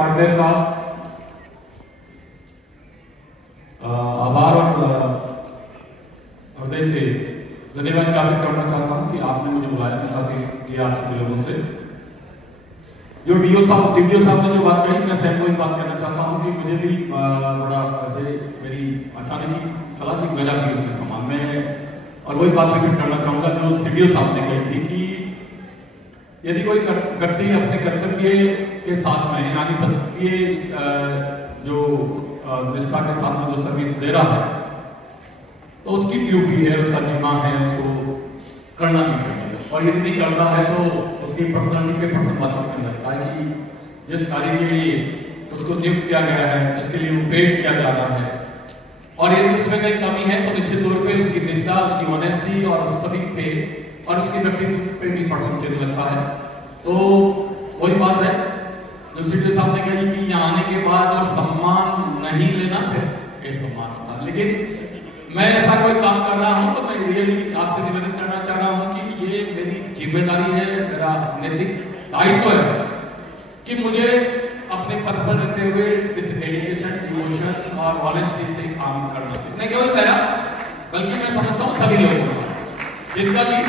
बाड़मेर का आभार और हृदय से धन्यवाद ज्ञापित करना चाहता हूं कि आपने मुझे बुलाया ताकि किया आप सभी लोगों से। जो डीओ साहब सीडीओ साहब ने जो बात कही, मैं सहमत वही बात करना चाहता हूं कि मुझे भी बड़ा ऐसे मेरी अचानक ही चला कि मेरा भी उसमें समान में, और वही बात रिपीट करना चाहूंगा जो सीडीओ साहब ने कही थी कि यदि कोई व्यक्ति अपने कर्तव्य के साथ में यानी पत्नीय जो निष्ठा के साथ में जो सर्विस दे रहा है तो उसकी ड्यूटी है, उसका जिम्मा है, उसको करना भी चाहिए। और यदि नहीं करता है तो उसकी पर्सनालिटी पे प्रश्नवाचक लगता है कि जिस कार्य के लिए उसको नियुक्त किया गया है, जिसके लिए वो पेड किया जा रहा है, और यदि उसमें कहीं कमी है तो निश्चित तौर पे उसकी निष्ठा, उसकी ऑनेस्टी और सभी पे और उसके व्यक्तित्व पे भी प्रश्न चिन्ह लगता है। तो वही बात है जो सीडीओ साहब ने कही कि यहाँ आने के बाद और सम्मान नहीं लेना फिर ये सम्मान होता। लेकिन मैं ऐसा कोई काम कर रहा हूँ तो मैं रियली आपसे निवेदन करना चाह रहा हूँ कि ये मेरी जिम्मेदारी है, मेरा नैतिक दायित्व है कि मुझे अपने पद पर रहते हुए विद डेडिकेशन, डिवोशन और ऑनेस्टी से काम करना चाहिए। नहीं केवल मेरा बल्कि मैं समझता हूँ सभी लोगों का, जिनका भी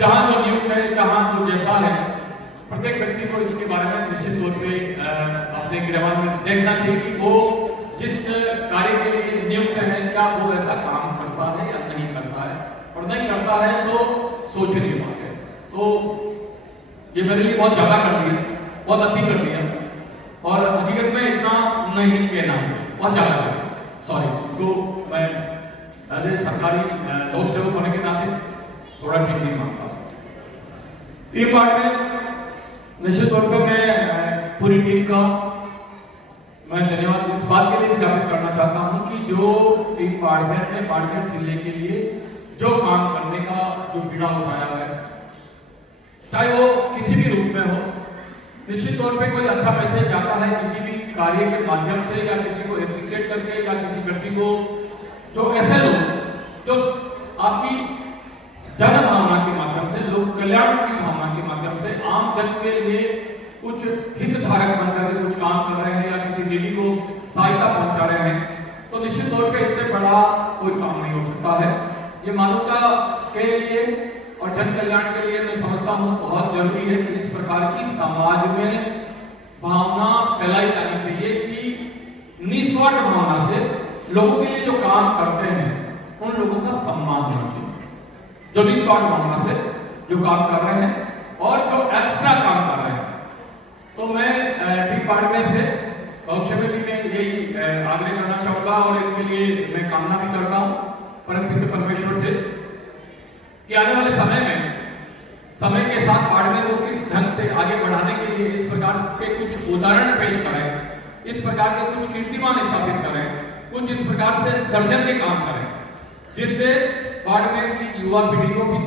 जहाँ जो नियुक्त है, जहाँ जो जैसा है, प्रत्येक व्यक्ति को इसके बारे में निश्चित तौर पे अपने गिरबान में देखना चाहिए कि वो जिस कार्य के लिए नियुक्त है क्या वो ऐसा काम करता है या नहीं करता है, और नहीं करता है तो सोचने की बात है। तो ये मेरे लिए बहुत ज्यादा कर दिया, बहुत अति कर दिया, और हकीकत में इतना नहीं कहना चाहिए, बहुत ज्यादा कर दिया। सॉरी, इसको मैं एज ए सरकारी लोक सेवक होने के नाते थोड़ा ठीक नहीं मानता। टीम पार्ट में निश्चित तौर पर मैं पूरी टीम का मैं धन्यवाद इस बात के लिए भी ज्ञापित करना चाहता हूं कि जो टीम बाड़मेर ने बाड़मेर जिले के लिए जो काम करने का जो बीड़ा उठाया है, चाहे वो किसी भी रूप में हो, निश्चित तौर पे कोई अच्छा मैसेज जाता है किसी भी कार्य के माध्यम से, या किसी को एप्रिशिएट करके, या किसी व्यक्ति को, जो ऐसे लोग जो आपकी जन भावना के माध्यम से, लोक कल्याण की भावना के माध्यम से आम जन के लिए कुछ हितधारक बनकर के कुछ काम कर रहे हैं या किसी नीति को सहायता पहुंचा रहे हैं, तो निश्चित तौर पे इससे बड़ा कोई काम नहीं हो सकता है। ये मानवता के लिए और जन कल्याण के लिए मैं समझता हूँ बहुत जरूरी है कि इस प्रकार की समाज में भावना फैलाई जानी चाहिए कि निस्वार्थ भावना से लोगों के लिए जो काम करते हैं उन लोगों का सम्मान होना चाहिए, जो निस्वार्थ भावना से जो काम कर रहे हैं और जो एक्स्ट्रा काम कर रहे हैं। तो मैं टीम बाड़मेर से भविष्य में भी मैं यही आग्रह करना चाहूंगा और इनके लिए मैं कामना भी करता हूं परमपिता परमेश्वर से कि आने वाले समय में समय के साथ बाड़मेर को किस ढंग से आगे बढ़ाने के लिए इस प्रकार के कुछ उदाहरण पेश करें, इस प्रकार के कुछ कीर्तिमान स्थापित करें, कुछ इस प्रकार से सर्जन के काम करें, जिससे बाड़मेर की युवा पीढ़ी को भी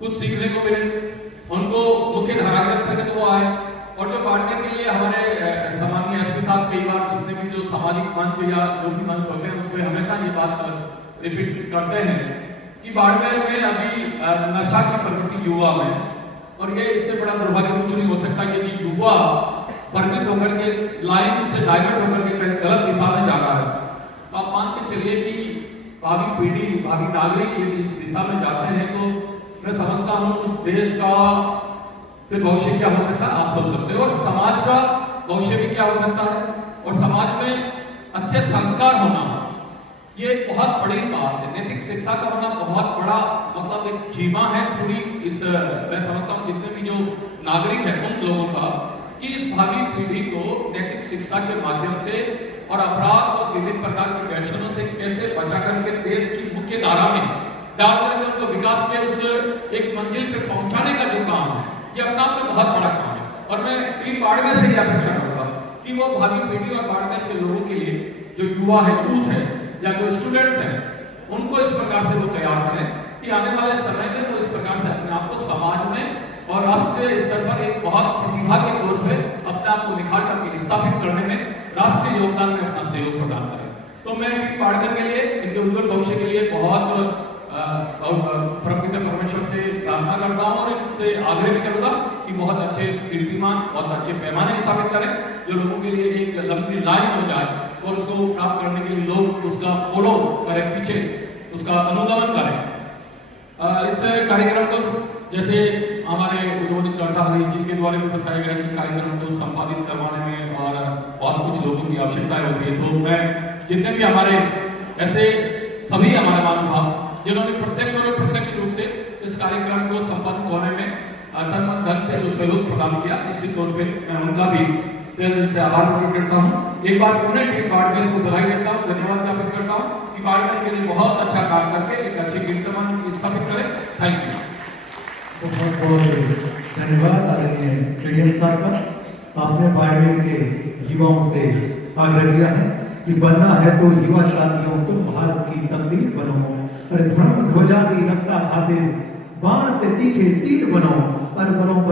कुछ सीखने को मिले, उनको मुख्य धारा के अंतर्गत वो आए, और जो बाड़मेर के लिए हमारे सामान्य एसपी साहब कई बार जितने भी जो सामाजिक मंच या जो भी मंच होते हैं उसमें हमेशा ये बात रिपीट करते हैं कि बाड़मेर में अभी नशा की प्रवृत्ति युवा में, और ये इससे बड़ा दुर्भाग्य कुछ नहीं हो सकता यदि युवा वर्गित होकर के लाइन से डाइवर्ट होकर के कहीं गलत दिशा में जा रहा है। तो आप मान के चलिए कि भावी पीढ़ी, भावी नागरिक यदि इस दिशा में जाते हैं तो मैं समझता हूं उस देश का फिर भविष्य क्या हो सकता है आप सोच सकते हो, और समाज का भविष्य भी क्या हो सकता है, और समाज में अच्छे संस्कार होना ये बहुत बड़ी बात है। नैतिक शिक्षा का होना बहुत बड़ा मतलब एक जीवा है पूरी इस मैं समझता हूँ जितने भी जो नागरिक है उन लोगों का, कि इस भावी पीढ़ी को नैतिक शिक्षा के माध्यम से और अपराध और विभिन्न प्रकार के व्यसनों से कैसे बचा करके देश की मुख्य धारा में डाल करके उनको विकास के उस एक मंजिल पे पहुंचाने का जो काम है ये अपना आप में बहुत बड़ा काम है। और मैं टीम बाड़मेर से यह अपेक्षा करूंगा कि वो भावी पीढ़ी और बाड़मेर के लोगों के लिए जो युवा है, यूथ है या जो स्टूडेंट्स हैं, उनको इस प्रकार से वो तैयार करें कि आने वाले समय में वो इस प्रकार से अपने आप को समाज में और राष्ट्रीय स्तर पर एक बहुत प्रतिभा के तौर पे अपने आप को निखार करके स्थापित करने में राष्ट्रीय योगदान में अपना सहयोग प्रदान करें। तो मैं टीम बाड़मेर के लिए, इनके उज्जवल भविष्य के लिए बहुत परमपिता परमेश्वर से प्रार्थना करता हूँ और इनसे आग्रह भी करूँगा कि बहुत अच्छे कीर्तिमान, बहुत अच्छे पैमाने स्थापित करें, जो लोगों के लिए एक लंबी लाइन हो जाए और उसको प्राप्त करने के लिए लोग उसका फॉलो करें, पीछे उसका अनुगमन करें। इस कार्यक्रम को जैसे हमारे उद्बोधनकर्ता हरीश जी के द्वारा भी बताया गया कि कार्यक्रम को संपादित करवाने में और बहुत कुछ लोगों की आवश्यकताएं होती है, तो मैं जितने भी हमारे ऐसे सभी हमारे महानुभाव जिन्होंने प्रत्यक्ष और अप्रत्यक्ष रूप से इस कार्यक्रम को संपादित होने में तन मन धन से जो सहयोग प्रदान किया, निश्चित तौर पे मैं उनका भी तहे दिल से आभार प्रकट करता हूँ। एक बार पुनः टीम बाड़मेर को बधाई देता हूँ, धन्यवाद ज्ञापित करता हूँ कि बाड़मेर के लिए बहुत अच्छा काम करके एक अच्छी कीर्तिमान स्थापित करें। Thank you. बहुत बहुत धन्यवाद आदरणीय टीडीएम साहब का। आपने बाड़मेर के युवाओं से आग्रह किया है कि बनना है तो युवा साथियों तुम भारत की तकदीर बनो, और धर्म ध्वजा की रक्षा खातिर बाण से तीखे तीर बनो, और बनो